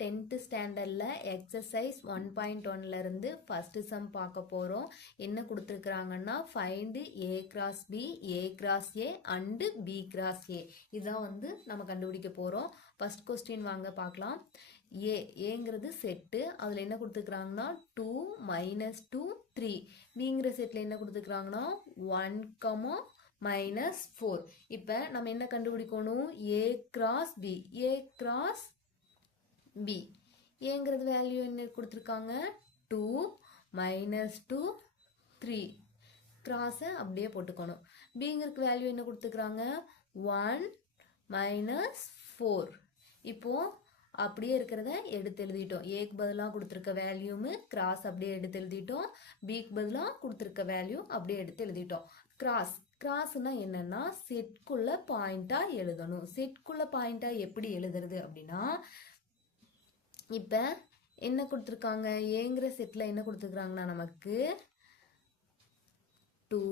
10th ஸ்டாண்டர்டில் exercise 1.1 இருந்து first sum பார்க்க போகிறோம். என்ன கொடுத்துருக்குறாங்கன்னா find A cross B, A cross A and B cross A. இதான் வந்து நம்ம கண்டுபிடிக்க போகிறோம். ஃபர்ஸ்ட் கொஸ்டின் வாங்க பார்க்கலாம். ஏங்கிறது செட்டு, அதில் என்ன கொடுத்துருக்குறாங்கன்னா 2 -2 3. பிங்கிற செட்டில் என்ன கொடுத்துருக்குறாங்கன்னா 1, -4. இப்போ நம்ம என்ன கண்டுபிடிக்கணும்? A cross B, A cross B. ஏங்கிறது வேல்யூ என்ன கொடுத்துருக்காங்க? 2 -2 3. கிராஸை அப்படியே போட்டுக்கணும். பிங்கிறதுக்கு வேல்யூ என்ன கொடுத்துருக்குறாங்க? 1 -4. இப்போ அப்படியே இருக்கிறத எடுத்து எழுதிட்டோம். ஏக்கு பதிலாக கொடுத்துருக்க வேல்யூமு கிராஸ் அப்படியே எடுத்து எழுதிட்டோம். பிக்கு பதிலாக கொடுத்துருக்க வேல்யூ அப்படியே எடுத்து எழுதிட்டோம். கிராஸ்னா என்னன்னா செட்குள்ள பாயிண்டா எழுதணும். செட்குள்ள பாயிண்டா எப்படி எழுதுறது அப்படின்னா, இப்ப என்ன கொடுத்துருக்காங்க? ஏங்கிற செட்ல என்ன கொடுத்துருக்காங்கன்னா நமக்கு 2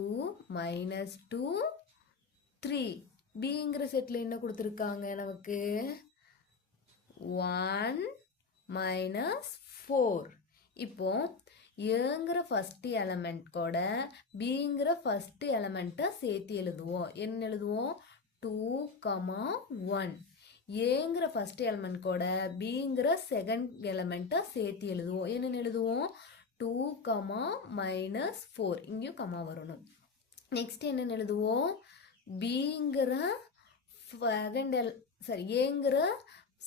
-2 3. பிங்கிற செட்ல என்ன கொடுத்துருக்காங்க நமக்கு 1 -4. இப்போ ஏங்கிற ஃபர்ஸ்ட் எலமெண்ட் கூட பிங்கிற ஃபர்ஸ்ட் எலமெண்ட்டை சேர்த்து எழுதுவோம். என்ன எழுதுவோம்? 2, 1. ஏங்கிற ஃபர்ஸ்ட் எலமெண்ட் கூட பிங்கிற செகண்ட் எலமெண்ட்டை சேர்த்து எழுதுவோம். என்னென்னு எழுதுவோம்? 2, -4. இங்கேயும் கமா வரணும். நெக்ஸ்ட் என்னென்னு எழுதுவோம்? ஏங்கிற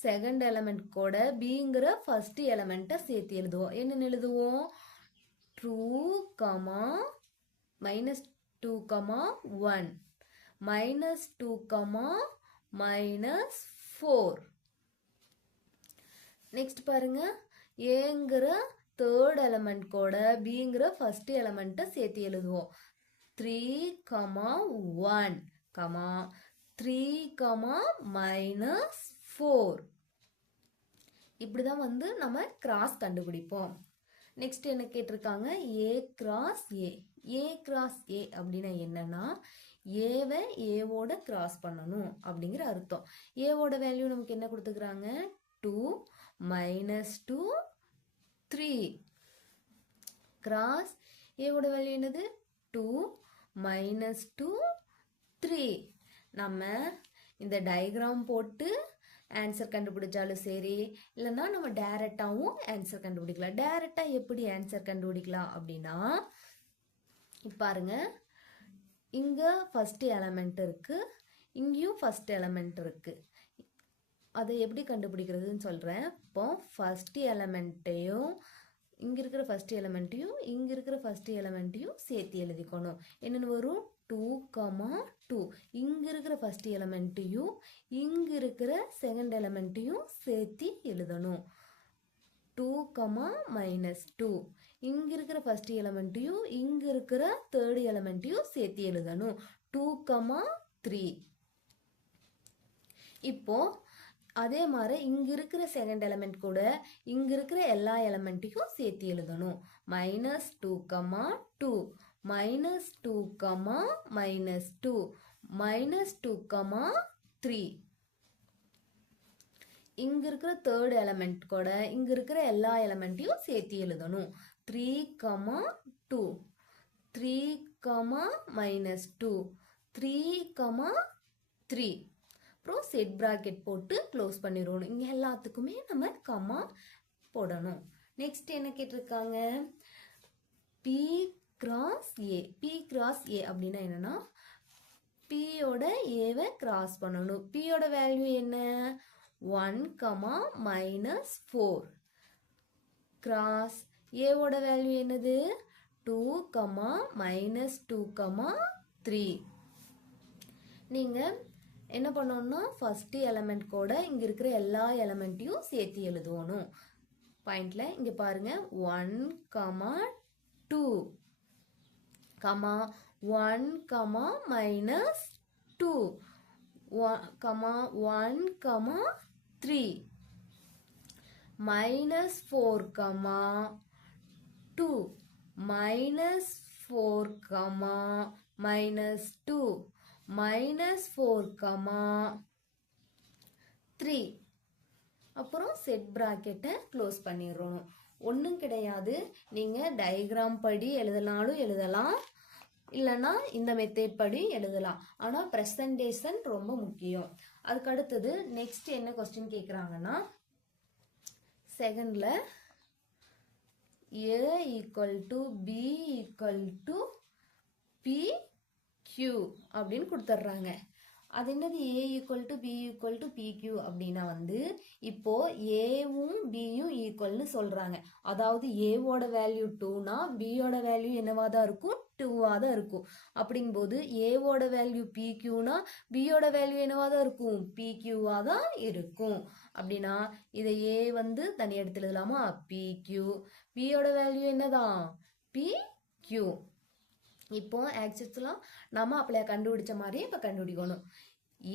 செகண்ட் எலமெண்ட் கூட பிங்கிற ஃபர்ஸ்ட் எலமெண்ட்டை சேர்த்து எழுதுவோம். என்னென்னு எழுதுவோம்? 2, -2, -1 -2, -4. நெக்ஸ்ட் பாருங்க, ஏங்கிற தேர்ட் எலமெண்ட் கூட பிங்கிற ஃபர்ஸ்ட் எலமெண்ட்டை சேர்த்து எழுதுவோம். 3, -1, 3, -4. இப்படிதான் வந்து நம்ம கிராஸ் கண்டுபிடிப்போம். நெக்ஸ்ட் என்ன கேட்டிருக்காங்க? ஏ cross A. A cross A அப்படின்னா என்னன்னா, ஏவை ஏவோட கிராஸ் பண்ணணும் அப்படிங்கிற அர்த்தம். ஏவோட வேல்யூ நமக்கு என்ன கொடுத்துக்கிறாங்க? 2 -2 3. கிராஸ் ஏவோட வேல்யூ என்னது? 2 -2 3. நம்ம இந்த டயக்ராம் போட்டு ஆன்சர் கண்டுபிடிச்சாலும் சரி, இல்லைன்னா நம்ம டைரக்டாகவும் ஆன்சர் கண்டுபிடிக்கலாம். டைரக்டாக எப்படி ஆன்சர் கண்டுபிடிக்கலாம் அப்படின்னா, பாருங்க, இங்கே ஃபர்ஸ்ட் எலமெண்ட் இருக்கு, இங்கேயும் ஃபர்ஸ்ட் எலமெண்ட் இருக்கு. அதை எப்படி கண்டுபிடிக்கிறதுன்னு சொல்கிறேன். இப்போ ஃபர்ஸ்ட் எலமெண்ட்டையும் இங்கே இருக்கிற ஃபர்ஸ்ட் எலமெண்ட்டையும் இங்கே இருக்கிற ஃபர்ஸ்ட் எலமெண்ட்டையும் சேர்த்து எழுதிக்கணும். என்னென்னு வரும்? 2, 2. இங்கே இருக்கிற ஃபர்ஸ்ட் எலமெண்ட்டையும் இங்கே இருக்கிற செகண்ட் எலமெண்ட்டையும் சேர்த்து எழுதணும். 2, -2. இங்கே இருக்கிற ஃபர்ஸ்ட் எலமெண்ட்டையும் இங்கே இருக்கிற தேர்ட் எலமெண்ட்டையும் சேர்த்து எழுதணும். 2, 3. இப்போ அதே மாதிரி இங்க இருக்கிற செகண்ட் எலமெண்ட் கூட இங்க இருக்கிற எல்லா எலமெண்ட்டையும் சேர்த்து எழுதணும். -2, -2, -2, -2, -2, 3. இங்க இருக்கிற தேர்ட் எலமெண்ட் கூட இங்க இருக்கிற எல்லா எலமெண்ட்டையும் சேர்த்து எழுதணும். 3, 2, 3, -2, 3, 3. அப்புறம் செட் பிராக்கெட் போட்டு க்ளோஸ் பண்ணிடணும். இங்கே எல்லாத்துக்குமே நம்ம கமா போடணும். நெக்ஸ்ட் என்ன கேட்டிருக்காங்க? B cross A. B cross A அப்படின்னா என்னன்னா, பியோட ஏவை கிராஸ் பண்ணணும். பியோட வேல்யூ என்ன? 1, -4. கிராஸ் ஏவோட வேல்யூ என்னது? 2, -2, 3. நீங்கள் என்ன பண்ணணும்னா ஃபர்ஸ்ட் எலமெண்ட் கூட இங்க இருக்கிற எல்லா எலமெண்ட்டையும் சேர்த்து எழுதுவணும். பாயிண்ட்ல இங்க பாருங்க, 1, 2, 1, -2, 1, -3, -4, -2, -4, -2, -4, -3. அப்புறம் செட் ப்ராக்கெட்டை க்ளோஸ் பண்ணிடுறோம். ஒன்றும் கிடையாது, நீங்கள் டயக்ராம் படி எழுதலாலும் எழுதலாம், இல்லைன்னா இந்த மெத்தட் படி எழுதலாம். ஆனால் ப்ரெசன்டேஷன் ரொம்ப முக்கியம். அதுக்கு அடுத்தது நெக்ஸ்ட் என்ன கொஸ்டின் கேட்குறாங்கன்னா, செகண்டில் A equal to B equal to P Q அப்படின்னு கொடுத்துட்றாங்க. அது என்னது A equal to B equal to PQ அப்படின்னா வந்து இப்போ ஏவும் பியும் ஈக்குவல்னு சொல்றாங்க. அதாவது ஏவோட வேல்யூ 2னா பியோட வேல்யூ என்னவா தான் இருக்கும், 2வா தான் இருக்கும். அப்படிங்கும்போது ஏவோட வேல்யூ PQனா பியோட வேல்யூ என்னவா தான் இருக்கும், PQவா தான் இருக்கும். அப்படின்னா இதை ஏ வந்து தனி எடுத்து எழுதலாமா, PQ. பியோட வேல்யூ என்னதான், PQ. இப்போ ஆக்சஸ்லாம் நம்ம அப்படியே கண்டுபிடிச்ச மாதிரியே இப்போ கண்டுபிடிக்கணும்.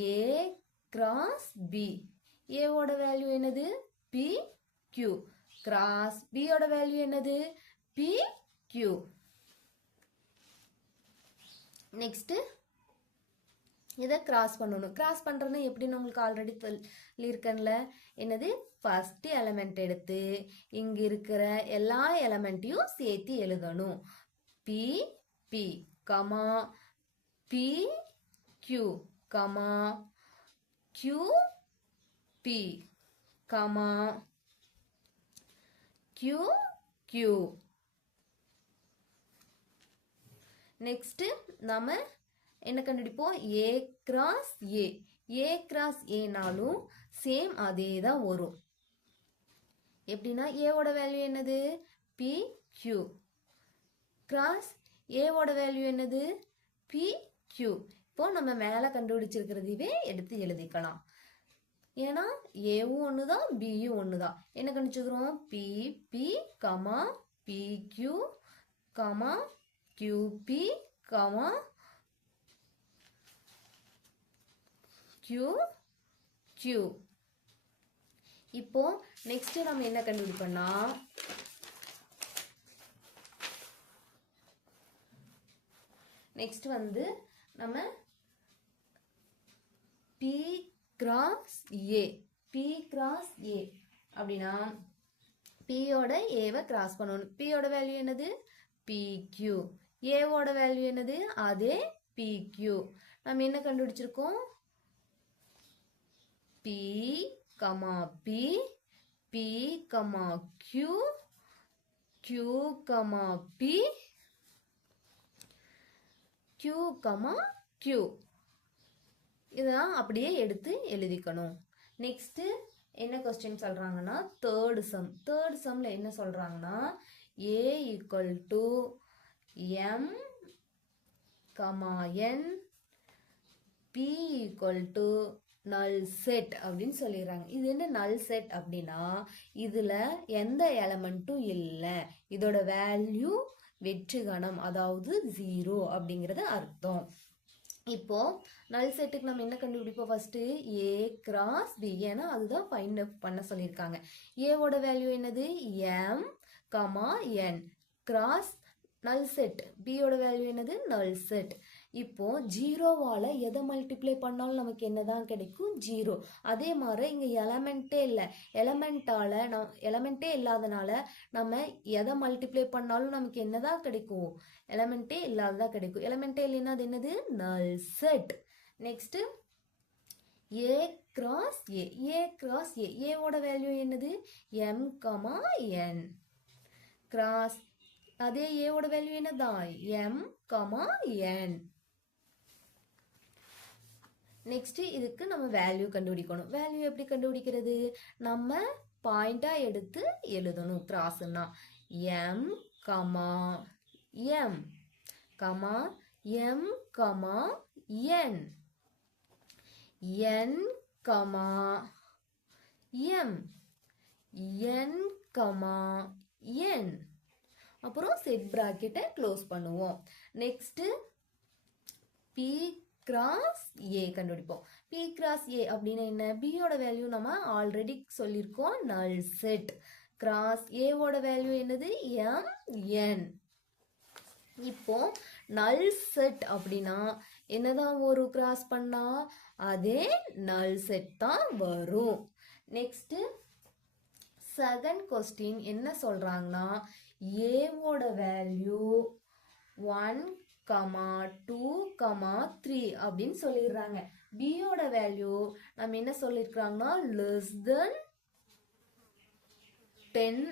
ஏ கிராஸ் பி, ஏவோட வேல்யூ என்னது, PQ. கிராஸ் பியோட வேல்யூ என்னது, PQ. நெக்ஸ்ட் இதை கிராஸ் பண்ணணும். கிராஸ் பண்ணுறது எப்படின்னு உங்களுக்கு ஆல்ரெடி சொல்லியிருக்கேன்ல, என்னது, ஃபர்ஸ்ட் எலமெண்ட் எடுத்து இங்கே இருக்கிற எல்லா எலமெண்ட்டையும் சேர்த்து எழுதணும். P comma PQ comma QP comma QQ. Next நாம என்ன கண்டுபிடிப்போம், A cross A. A cross ஏனாலும் சேம் அதே தான் வரும். எப்படின்னா ஏவோட வேல்யூ என்னது, PQ. கிராஸ் ஏவோட வேல்யூ என்னது, PQ. இப்போ நம்ம மேலே கண்டுபிடிச்சிருக்கிறதுவே எடுத்து எழுதிக்கலாம். ஏன்னா ஏவும் ஒன்று தான் பியும் ஒன்று தான். என்ன கண்டுபிடிச்சிக்கிறோம், PP comma PQ comma QP comma QQ. இப்போ நெக்ஸ்ட் நம்ம என்ன கண்டுபிடிப்போம்னா, நெக்ஸ்ட் வந்து நம்ம P cross A. P cross A அப்படின்னா Pயோட ஏவை கிராஸ் பண்ணணும். Pயோட வேல்யூ என்னது, PQ. ஏவோட வேல்யூ என்னது, அதே PQ. நம்ம என்ன கண்டுபிடிச்சிருக்கோம், P comma P, P comma Q, Q comma P, Q comma Q. இதெல்லாம் அப்படியே எடுத்து எழுதிக்கணும். நெக்ஸ்ட் என்ன கொஸ்டின் சொல்றாங்கன்னா, தேர்ட் சம்ல என்ன சொல்றாங்கன்னா, A equal to M comma N, P equal to நல் செட் அப்படின்னு சொல்லிடுறாங்க. இது என்ன நல் செட் அப்படின்னா, இதுல எந்த எலமெண்ட்டும் இல்லை, இதோட வேல்யூ வெற்றுகணம், அதாவது 0 அப்படிங்கிறது அர்த்தம். இப்போ நல் செட்டுக்கு நம்ம என்ன கண்டுபிடிப்போம், ஃபர்ஸ்ட் A கிராஸ் B. ஏன்னா அதுதான் ஃபைண்ட் பண்ண சொல்லியிருக்காங்க. ஏவோட வேல்யூ என்னது, M கமா N. கிராஸ் நல் செட். பியோட வேல்யூ என்னது, நல் செட். இப்போ ஜீரோவால் எதை மல்டிப்ளை பண்ணாலும் நமக்கு என்னதான் கிடைக்கும், 0. அதே மாதிரி இங்கே எலமெண்ட்டே இல்லை, எலமெண்ட்டே இல்லாதனால நம்ம எதை மல்டிப்ளை பண்ணாலும் நமக்கு என்னதான் கிடைக்கும், எலமெண்ட்டே இல்லாததான் கிடைக்கும். எலமெண்ட்டே இல்லைன்னா அது என்னது, நல் set. Next A cross A. A cross A. ஏவோட வேல்யூ என்னது, M கமா N. கிராஸ் அதே ஏவோட வேல்யூ என்னதான், M கமா N. நெக்ஸ்ட் இதுக்கு நம்ம வேல்யூ கண்டுபிடிக்கணும். வேல்யூ எப்படி கண்டுபிடிக்கிறது, நம்ம பாயிண்டா எடுத்து எழுதணும். கிராஸ்னா M comma M comma M comma N, N comma M, N comma N. அப்புறம் செட் பிராக்கெட்டை க்ளோஸ் பண்ணுவோம். நெக்ஸ்ட் P கிராஸ் A கண்டுபிடிப்போம். P கிராஸ் A அப்படின்னா என்ன, பியோட வேல்யூ நம்ம ஆல்ரெடி சொல்லியிருக்கோம், நல் செட். கிராஸ் ஏவோட வேல்யூ என்னது, M N. இப்போ நல் செட் அப்படின்னா என்னதான் ஒரு கிராஸ் பண்ணா அதே நல் செட் தான் வரும். நெக்ஸ்ட் செகண்ட் கொஸ்டின் என்ன சொல்றாங்கன்னா ஏவோட வேல்யூ 1,2,3 அப்படின்னு சொல்லிடுறாங்க. பியோட வேல்யூ நம்ம என்ன சொல்லியிருக்கிறாங்கன்னா லெஸ் தென்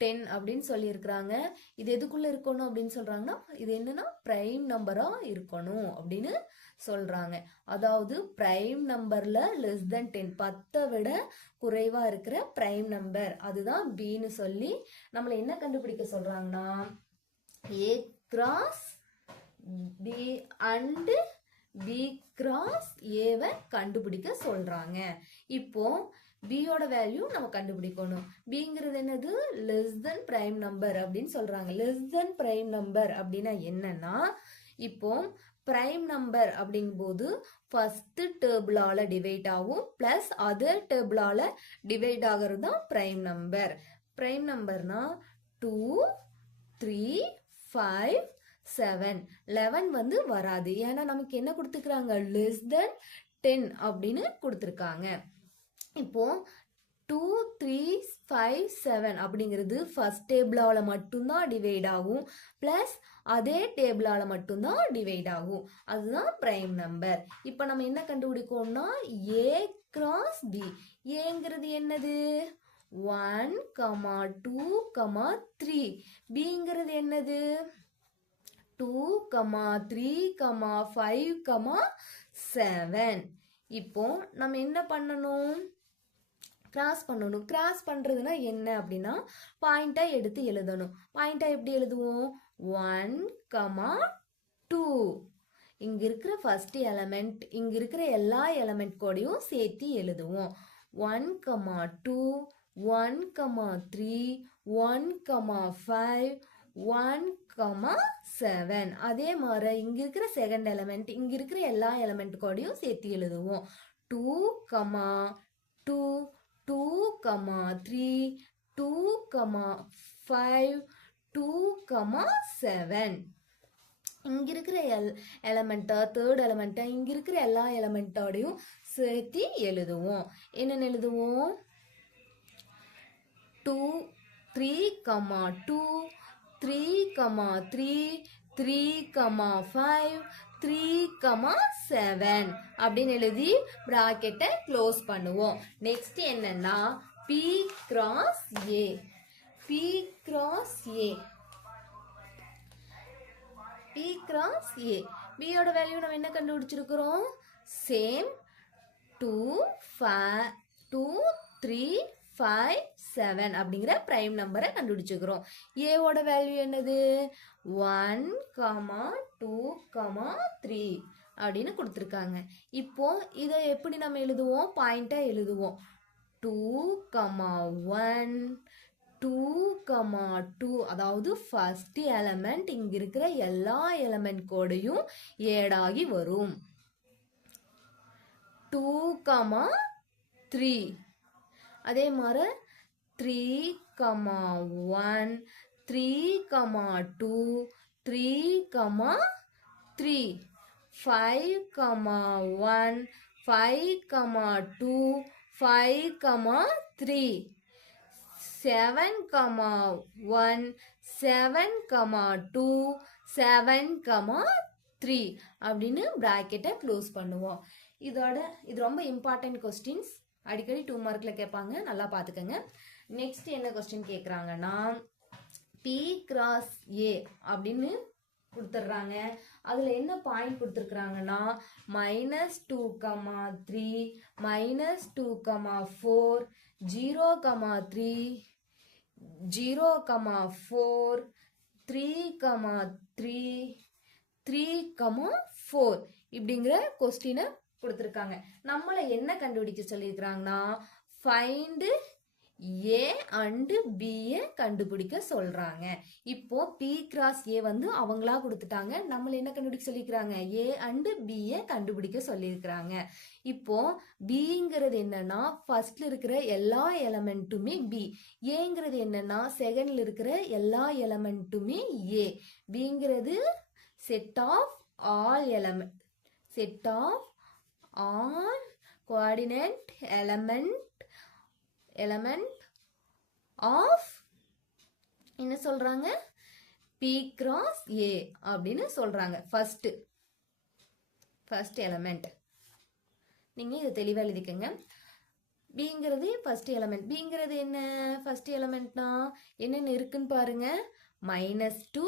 10 அப்படின்னு சொல்லியிருக்கிறாங்க. இது எதுக்குள்ள இருக்கணும் அப்படின்னு சொல்றாங்கன்னா இது என்னன்னா பிரைம் நம்பரா இருக்கணும் அப்படின்னு சொல்றாங்க. அதாவது பிரைம் நம்பர்ல லெஸ் தென் 10 10 விட குறைவா இருக்கிற பிரைம் நம்பர் அதுதான் பின்னு சொல்லி நம்மள என்ன கண்டுபிடிக்க சொல்றாங்கன்னா A cross B and B cross ஏவை கண்டுபிடிக்க சொல்றாங்க. இப்போ பியோட வேல்யூ நம்ம கண்டுபிடிக்கணும். பிங்கிறது என்னது லெஸ் தென் பிரைம் நம்பர் அப்படின்னு சொல்றாங்க. லெஸ் தென் பிரைம் நம்பர் அப்படின்னா என்னன்னா இப்போ பிரைம் நம்பர் அப்படிங்கும்போது ஃபர்ஸ்ட் டேபிளால டிவைட் ஆகும் பிளஸ் அதர் டேபிளால டிவைட் ஆகிறது தான் பிரைம் நம்பர். பிரைம் நம்பர்னா 2 3 5 7 11 வந்து வராது. ஏன்னா நமக்கு என்ன கொடுத்துருக்காங்க லெஸ் தென் 10 அப்படின்னு கொடுத்துருக்காங்க. இப்போ 2 3 5 7 அப்படிங்கிறது ஃபர்ஸ்ட் டேபிளால மட்டும்தான் டிவைட் ஆகும் பிளஸ் அதே டேபிளால மட்டும்தான் டிவைட் ஆகும். அதுதான் பிரைம் நம்பர். இப்போ நம்ம என்ன கண்டுபிடிக்கோம்னா ஏ கிராஸ் பி. ஏங்கிறது என்னது 1, 2, 3. பிங்கிறது என்னது 2, 3, 5, 7. இப்போ நம்ம என்ன பண்ணணும் கிராஸ் பண்ணணும். கிராஸ் பண்றதுன்னா என்ன அப்படின்னா பாயிண்டா எடுத்து எழுதணும். பாயிண்டா எப்படி எழுதுவோம் 1, 2. இங்க இருக்கிற ஃபர்ஸ்ட் எலமெண்ட் இங்க இருக்கிற எல்லா எலமெண்ட் கோடையும் சேர்த்து எழுதுவோம். 1, 2, 1, 3, 1, 5, 1, 7. அதே மாதிரி இங்க இருக்கிற செகண்ட் எலமெண்ட் இங்க இருக்கிற எல்லா எலமெண்ட் கோடையும் சேர்த்து எழுதுவோம். 2, 2, 2, 3, 2, 5, 2, 7. இங்க இருக்கிற எலமெண்ட்டா தேர்ட் எலமெண்ட்டா இங்க இருக்கிற எல்லா எலமெண்டோடையும் சேர்த்து எழுதுவோம். என்னென்ன எழுதுவோம் 2, 3, 2, 3, 3, 3, 5, 3, 7 அப்படின்னு எழுதி பிராக்கெட்டை க்ளோஸ் பண்ணுவோம். நெக்ஸ்ட் என்னன்னா P cross A. P cross A. P cross A. B யோட வேல்யூ நம்ம என்ன கண்டுபிடிச்சிருக்கிறோம் சேம் 2, 3, 5, 7 அப்படிங்கிற பிரைம் நம்பரை கண்டுபிடிச்சிருக்கிறோம். ஏவோட வேல்யூ என்னது 1, 2, 3 அப்படின்னு கொடுத்துருக்காங்க. இப்போ இதை எப்படி நம்ம எழுதுவோம் பாயிண்டா எழுதுவோம் 2, 1, 2, 2. அதாவது ஃபர்ஸ்ட் எலமெண்ட் இங்க இருக்கிற எல்லா எலமெண்ட் கோடையும் ஏடாகி வரும். 2, 3. அதே மாதிரி 3, 1, 3, 2, 3, 3. 5, 1, 5, 2, 5, 3. 7, 1, 7, 2, 7, 3 அப்படின்னு பிராக்கெட்டை க்ளோஸ் பண்ணுவோம். இது ரொம்ப இம்பார்ட்டன்ட் கொஸ்டின்ஸ். அடிக்கடி 2 மார்க்ல கேட்பாங்க. நல்லா பார்த்துக்கங்க. நெக்ஸ்ட் என்ன கொஸ்டின் கேட்குறாங்கன்னா P கிராஸ் A அப்படின்னு கொடுத்துட்றாங்க. அதில் என்ன பாயிண்ட் கொடுத்துருக்குறாங்கன்னா -2, 3, -2, 4, 0, 3, 0, 4, 3, 3, 3, 4 இப்படிங்கிற கொஸ்டினை கொடுத்துருக்காங்க. நம்மளை என்ன கண்டுபிடிக்க சொல்லியிருக்கிறாங்கன்னா ஃபைண்ட் ஏ அண்டு பியை கண்டுபிடிக்க சொல்றாங்க. இப்போ பி கிராஸ் ஏ வந்து அவங்களா கொடுத்துட்டாங்க. நம்மள என்ன கண்டுபிடிக்க சொல்லியிருக்கிறாங்க ஏ அண்டு பியை கண்டுபிடிக்க சொல்லியிருக்கிறாங்க. இப்போ பிங்கிறது என்னன்னா ஃபர்ஸ்ட்ல இருக்கிற எல்லா எலமெண்ட்டுமே பி. ஏங்கிறது என்னன்னா செகண்ட்ல இருக்கிற எல்லா எலமெண்ட்டுமே ஏ. பிங்கிறது set of all element, set of all coordinate element element of என்ன சொல்றாங்க P கிராஸ் A அப்படின்னு சொல்றாங்க ஃபர்ஸ்ட் எலமெண்ட். நீங்க இது தெளிவா எழுதிக்கங்க. பிங்கிறது ஃபர்ஸ்ட் எலமெண்ட். பிங்கிறது என்ன ஃபர்ஸ்ட் எலமெண்ட்னா என்னென்ன இருக்குன்னு பாருங்க. -2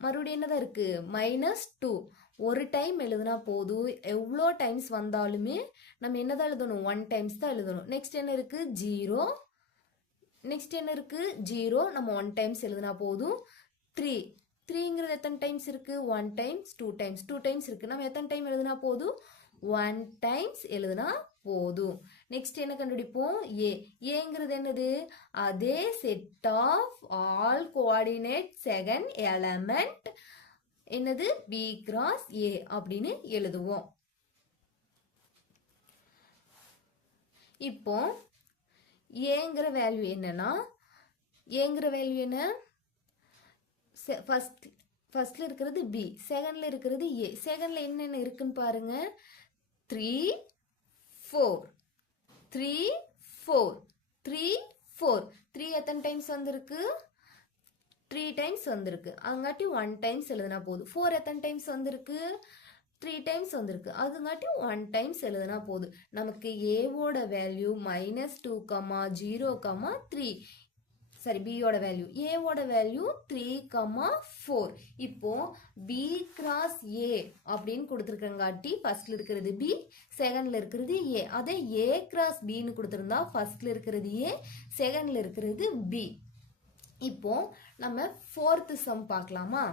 மறுபடியும் என்னதான் இருக்கு -2. ஒரு டைம் எழுதுனா போதும். எவ்வளோ டைம்ஸ் வந்தாலுமே நம்ம என்னதான் எழுதணும் 1 டைம்ஸ் தான் எழுதணும். நெக்ஸ்ட் என்ன இருக்கு 0. நெக்ஸ்ட் என்ன இருக்கு 0 நம்ம 1 டைம்ஸ் எழுதுனா போதும். 3ங்கிறது எத்தனை டைம்ஸ் இருக்கு 1 டைம்ஸ் 2 டைம்ஸ் 2 டைம்ஸ் இருக்கு. நம்ம எத்தனை டைம் எழுதுனா போதும் 1 டைம்ஸ் எழுதுனா போதும். நெக்ஸ்ட் என்ன கண்டுபிடிப்போம் ஏங்கிறது என்னது அதே set of all coordinate second element என்னது B கிராஸ் A அப்படின்னு எழுதுவோம். இப்போ ஏங்கிற வேல்யூ என்னன்னா ஏங்கிற வேல்யூ என்ன ஃபர்ஸ்ட்ல இருக்கிறது B, செகண்ட்ல இருக்கிறது A. செகண்ட்ல என்னென்ன இருக்குன்னு பாருங்க 3 4 எத்தனை டைம்ஸ் வந்திருக்கு 3 டைம்ஸ் வந்திருக்கு. அங்காட்டி 1 டைம்ஸ் எழுதுனா போதும். 4 எத்தனை டைம்ஸ் வந்திருக்கு 3 டைம்ஸ் வந்திருக்கு. அதுங்காட்டி 1 டைம்ஸ் எழுதுனா போதும். நமக்கு ஏவோட வேல்யூ -2, 0, 3. சரி பியோட வேல்யூ ஏவோட வேல்யூ 3, 4. இப்போ B கிராஸ் A அப்படின்னு கொடுத்துருக்கங்காட்டி ஃபர்ஸ்ட்ல இருக்கிறது B, செகண்ட்ல இருக்கிறது A. அதே A கிராஸ் Bன்னு கொடுத்துருந்தா ஃபர்ஸ்ட்ல இருக்கிறது A, செகண்ட்ல இருக்கிறது B. இப்போ நம்ம 4th சம் பார்க்கலாமா?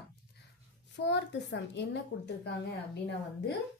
4th சம் என்ன கொடுத்துருக்காங்க அப்படின்னா